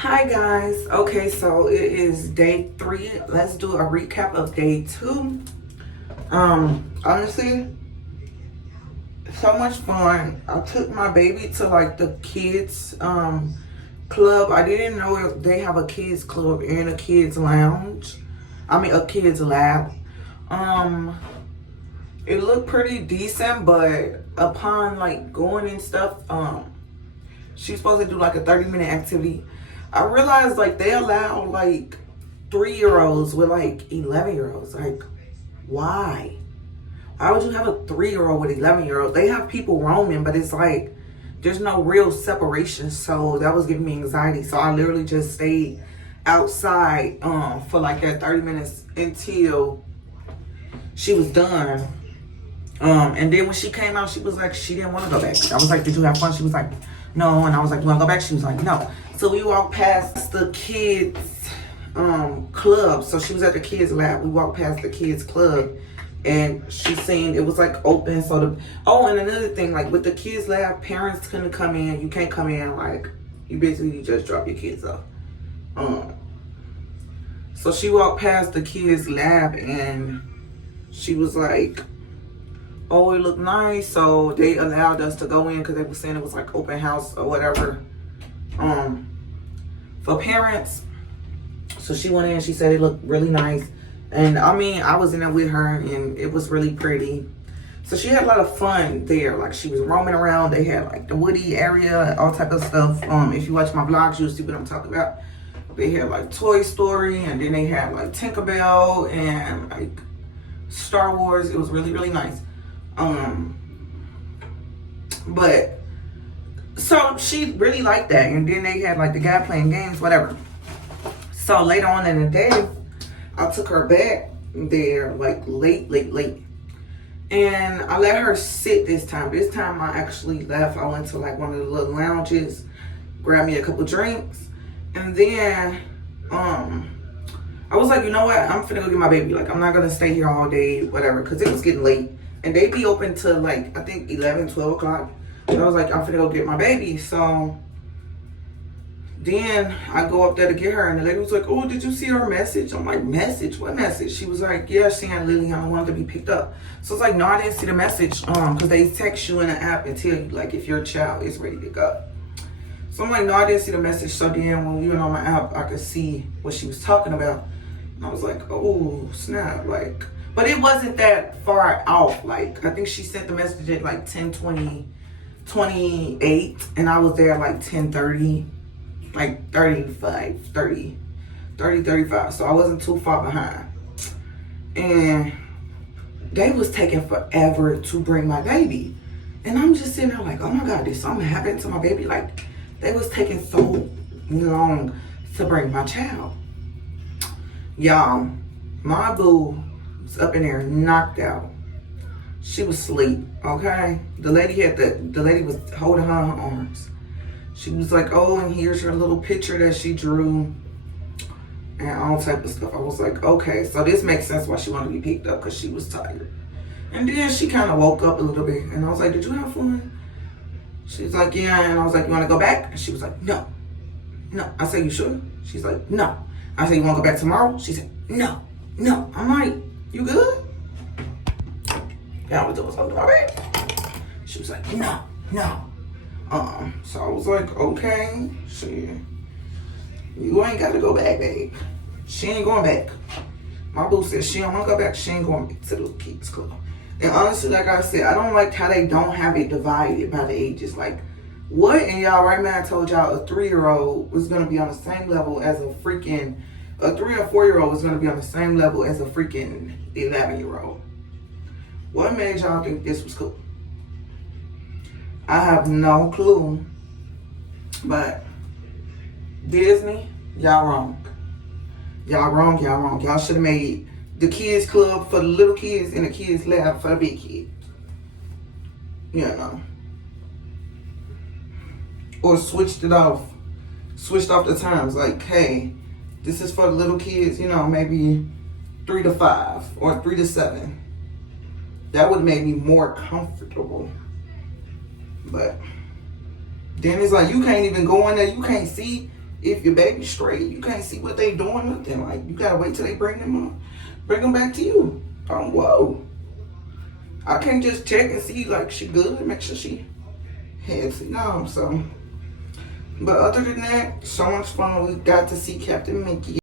Hi guys. Okay, so it is day 3. Let's do a recap of day 2. Honestly, so much fun. I took my baby to like the kids club. I didn't know if they have a kids club and a kids lounge. I mean a kids lab. Um it looked pretty decent, but upon like going and stuff, she's supposed to do like a 30-minute activity. I realized like they allow like 3-year-olds with like 11-year-olds. Like, why? Why would you have a 3-year-old with 11-year-olds? They have people roaming, but it's like there's no real separation. So that was giving me anxiety. So I literally just stayed outside for like that 30 minutes until she was done. And then when she came out, she was like, she didn't want to go back. I was like, did you have fun? She was like, no. And I was like, you want to go back? She was like, no. So we walked past the kids club. So she was at the kids lab. We walked past the kids club and she seen it was like open. So and another thing, like with the kids lab, parents couldn't come in. You can't come in, like you basically just drop your kids off. So she walked past the kids lab and she was like, oh, it looked nice. So they allowed us to go in because they were saying it was like open house or whatever for parents. So she went in, she said it looked really nice. And I mean, I was in there with her and it was really pretty. So she had a lot of fun there. Like she was roaming around. They had like the woody area, all type of stuff. If you watch my vlogs, you'll see what I'm talking about. They had like Toy Story, and then they had like Tinkerbell and like Star Wars. It was really, really nice. But so she really liked that. And then they had like the guy playing games, whatever. So later on in the day, I took her back there like late. And I let her sit this time. This time I actually left. I went to like one of the little lounges, grabbed me a couple drinks. And then I was like, you know what? I'm finna go get my baby. Like, I'm not gonna stay here all day, whatever, because it was getting late. And they be open till like, I think 11, 12 o'clock. So I was like, I'm finna go get my baby. So then I go up there to get her, and the lady was like, oh, did you see her message? I'm like, message? What message? She was like, yeah, she and Liliana wanted to be picked up. So it's like, no, I didn't see the message. Because they text you in the app and tell you like if your child is ready to go. So I'm like, no, I didn't see the message. So then when we went on my app, I could see what she was talking about. And I was like, oh, snap. Like, but it wasn't that far off. Like, I think she sent the message at like 10:28, and I was there at like 10:30, like 35. So I wasn't too far behind. And they was taking forever to bring my baby. And I'm just sitting there like, oh my God, did something happen to my baby? Like, they was taking so long to bring my child. Y'all, my boo was up in there knocked out. She was asleep, okay? The lady was holding her in her arms. She was like, oh, and here's her little picture that she drew and all type of stuff. I was like, okay, so this makes sense why she wanted to be picked up, because she was tired. And then she kind of woke up a little bit, and I was like, did you have fun? She was like, yeah. And I was like, you want to go back? And she was like, no. I said, you sure? She's like, no. I said, you want to go back tomorrow? She said, no. I'm like, you good? Yeah, I was doing something already. She was like, no. So I was like, okay, you ain't got to go back, babe. She ain't going back. My boo said she don't want to go back. She ain't going back to the little kids club. And honestly, like I said, I don't like how they don't have it divided by the ages. Like, what? And y'all, right now I told y'all a 3-year-old was going to be on the same level as a 3 or 4-year-old was going to be on the same level as a freaking 11-year-old. What made y'all think this was cool? I have no clue. But Disney, y'all wrong. Y'all should have made the kids club for the little kids and the kids lab for the big kids. You know. Or switched off the times. Like, hey, this is for the little kids, you know, maybe 3 to 5 or 3 to 7. That would have made me more comfortable. But then it's like, you can't even go in there. You can't see If your baby's straight, you can't see what they doing with them. Like, you gotta wait till they bring them back to you. Whoa. I can't just check and see like she good, make sure she healthy. No, so. But other than that, so much fun. We got to see Captain Mickey